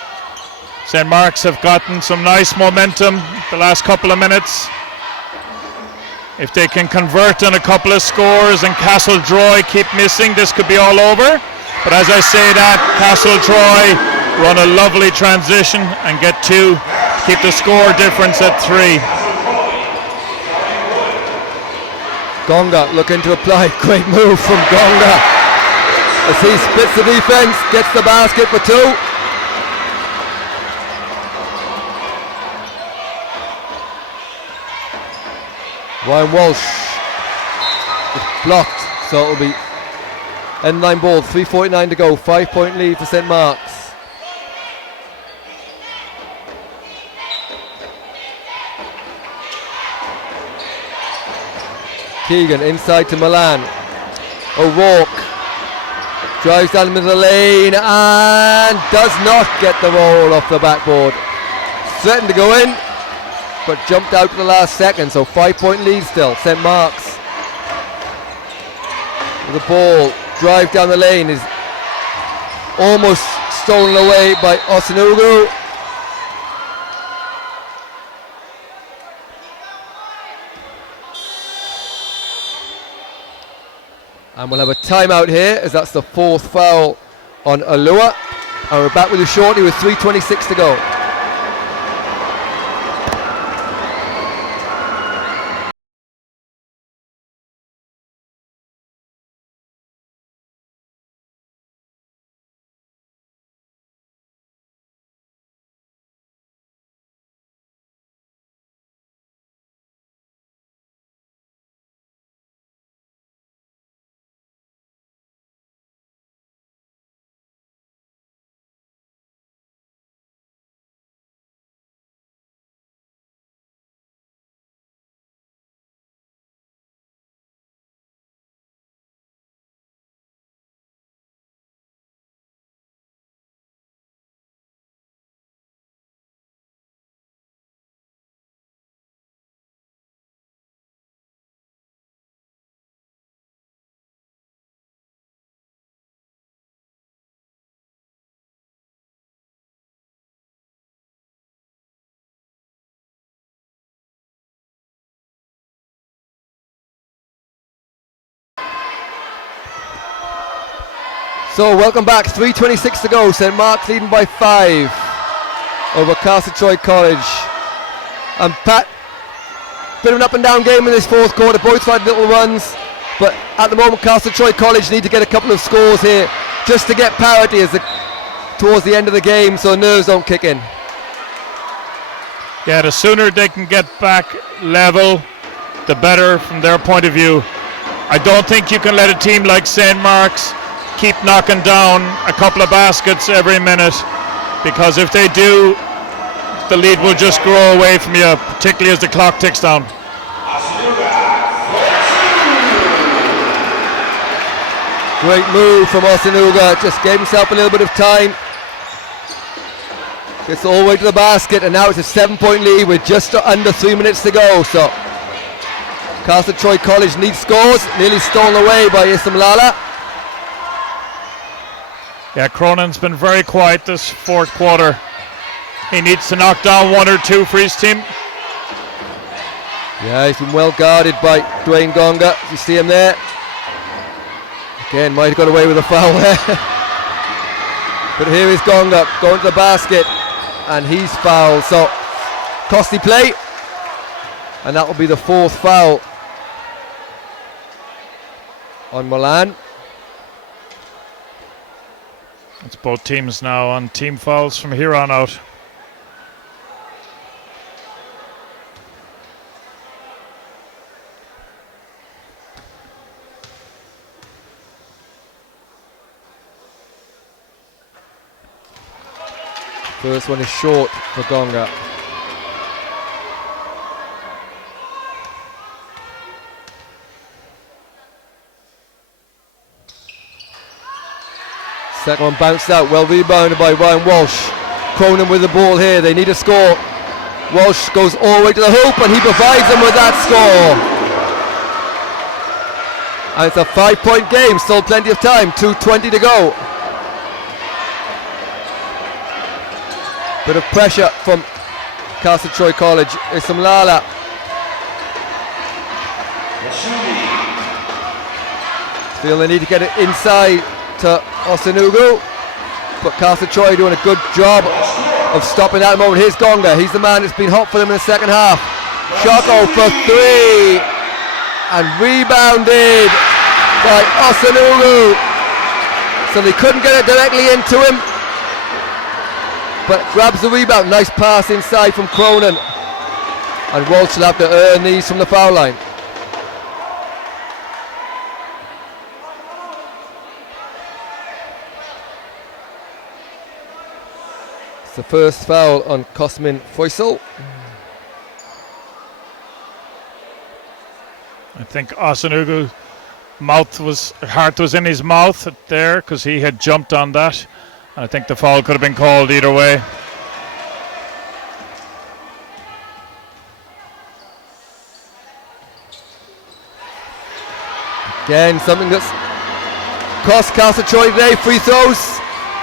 St. Mark's have gotten some nice momentum the last couple of minutes. If they can convert on a couple of scores and Castletroy keep missing, this could be all over. But as I say that, Castletroy run a lovely transition and get 2 to keep the score difference at 3. Gonga looking to apply. Great move from Gonga as he splits the defense, gets the basket for 2. Ryan Walsh is blocked, so it'll be end line ball, 3:49 to go, 5-point lead for St. Mark's. Keegan inside to Milan. O'Rourke drives down the middle of the lane and does not get the roll off the backboard. Threatened to go in, but jumped out to the last second, so 5-point lead still. St. Mark's with the ball, drive down the lane is almost stolen away by Osanugu. And we'll have a timeout here as that's the 4th foul on Alua. And we're back with you shortly with 3:26 to go. So welcome back, 3:26 to go. St. Mark's leading by 5 over Castletroy College. And Pat, bit of an up and down game in this 4th quarter. Both had little runs, but at the moment Castletroy College need to get a couple of scores here just to get parity towards the end of the game, so nerves don't kick in. Yeah, the sooner they can get back level, the better from their point of view. I don't think you can let a team like St. Mark's keep knocking down a couple of baskets every minute, because if they do, the lead will just grow away from you, particularly as the clock ticks down. Great move from Osanuga, just gave himself a little bit of time. Gets all the way to the basket, and now it's a 7-point lead with just under 3 minutes to go. So Castletroy College needs scores, nearly stolen away by Isam Lala. Yeah, Cronin's been very quiet this 4th quarter. He needs to knock down 1 or 2 for his team. Yeah, he's been well guarded by Dwayne Gonga. You see him there. Again, might have got away with a foul there. But here is Gonga going to the basket, and he's fouled. So, costly play. And that will be the 4th foul on Milan. It's both teams now on team fouls from here on out. First one is short for Gonga. Second one bounced out, well rebounded by Ryan Walsh. Cronin with the ball here, they need a score. Walsh goes all the way to the hoop and he provides them with that score. And it's a 5-point game, still plenty of time, 2:20 to go. Bit of pressure from Castletroy College. It's some Lala. Feel they need to get it inside to Osanugu, but Castletroy doing a good job of stopping that moment. Here's Gonga. He's the man that's been hot for them in the second half. Shoko for 3 and rebounded by Osanugu. So they couldn't get it directly into him, but grabs the rebound. Nice pass inside from Cronin, and Walsh will have to earn these from the foul line. It's the first foul on Cosmin Faisal. I think Osanugu's heart was in his mouth there because he had jumped on that. I think the foul could have been called either way. Again, something that's cost Castletroy today, free throws.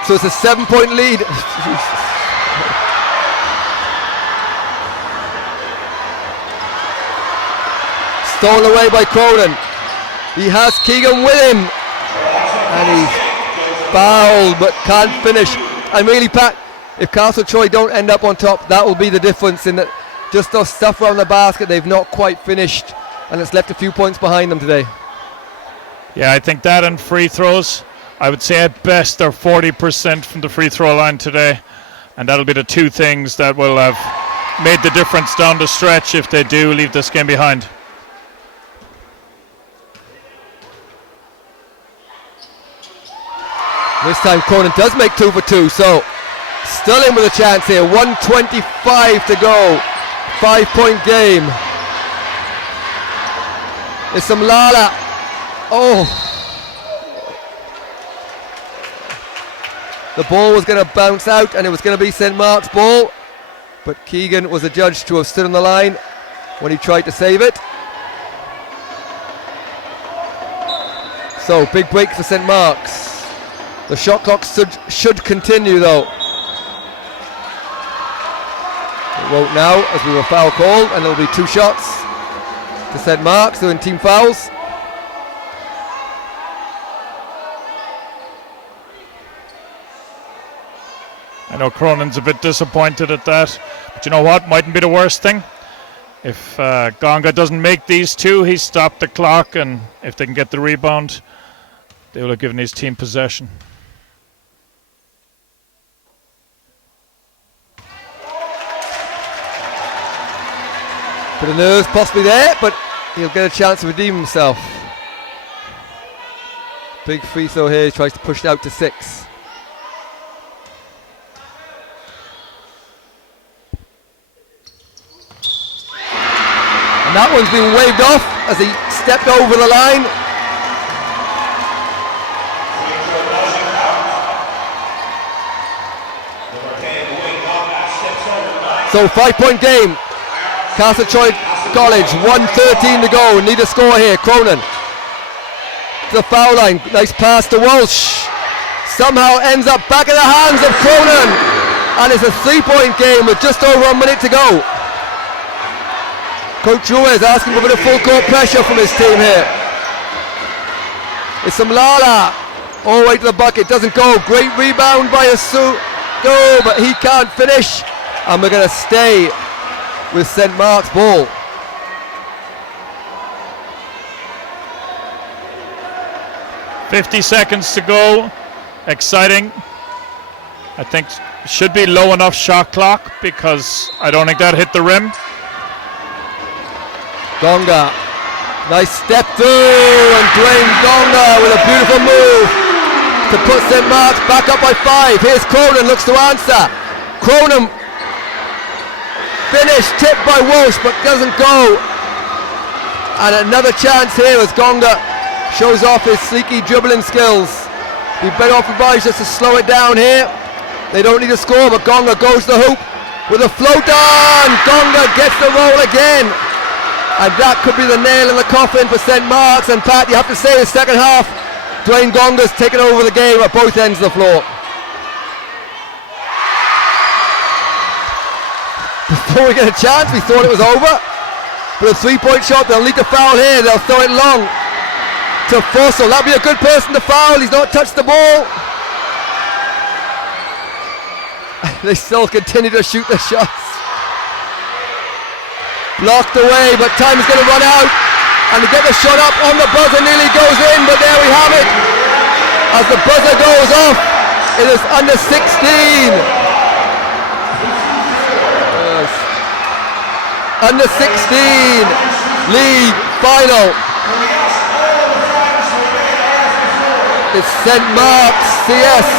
So it's a 7-point lead. Stolen away by Cronin. He has Keegan with him, and he's fouled but can't finish. And really, Pat, if Castletroy don't end up on top, that will be the difference in that just those stuff around the basket they've not quite finished, and it's left a few points behind them today. Yeah, I think that and free throws, I would say at best they're 40% from the free throw line today, and that'll be the two things that will have made the difference down the stretch if they do leave this game behind. This time Cronin does make 2 for 2, so still in with a chance here. 1:25 to go. 5-point game. It's some Lala. Oh. The ball was going to bounce out and it was going to be St. Mark's ball, but Keegan was adjudged to have stood on the line when he tried to save it. So big break for St. Mark's. The shot clock should continue though. It won't now as we were foul called, and there'll be 2 shots to St. Mark's doing team fouls. I know Cronin's a bit disappointed at that, but you know what? Mightn't be the worst thing. If Gonga doesn't make these 2, he's stopped the clock, and if they can get the rebound, they will have given his team possession. Bit of nerves possibly there, but he'll get a chance to redeem himself. Big free throw here, he tries to push it out to 6. And that one's been waved off as he stepped over the line. So 5-point game. Castletroy College, 1:13 to go. Need a score here. Cronin to the foul line. Nice pass to Walsh. Somehow ends up back in the hands of Cronin. And it's a 3-point game with just over a minute to go. Coach Ruiz asking for a bit of full court pressure from his team here. It's some Lala. All the way to the bucket. Doesn't go. Great rebound by Asu. Go, but he can't finish. And we're going to stay with St. Mark's ball. $50 seconds to go. Exciting. I think should be low enough shot clock because I don't think that hit the rim. Gonga, nice step through, and Dwayne Gonga with a beautiful move to put St. Mark's back up by 5. Here's Cronin, looks to answer. Cronin finished, tipped by Walsh, but doesn't go. And another chance here as Gonga shows off his sneaky dribbling skills. Be better off advised just to slow it down here. They don't need a score, but Gonga goes to the hoop with a floater, and Gonga gets the roll again. And that could be the nail in the coffin for St. Mark's. And Pat, you have to say the second half, Dwayne Gonga's taken over the game at both ends of the floor. before we get a chance. We thought it was over. But a 3-point shot, they'll need to foul here. They'll throw it long to Fussell. That'd be a good person to foul. He's not touched the ball. They still continue to shoot the shots. Blocked away, but time is going to run out. And to get the shot up on the buzzer, nearly goes in, but there we have it. As the buzzer goes off, it is under 16. Yes. Under 16 league final. It's St. Mark's CS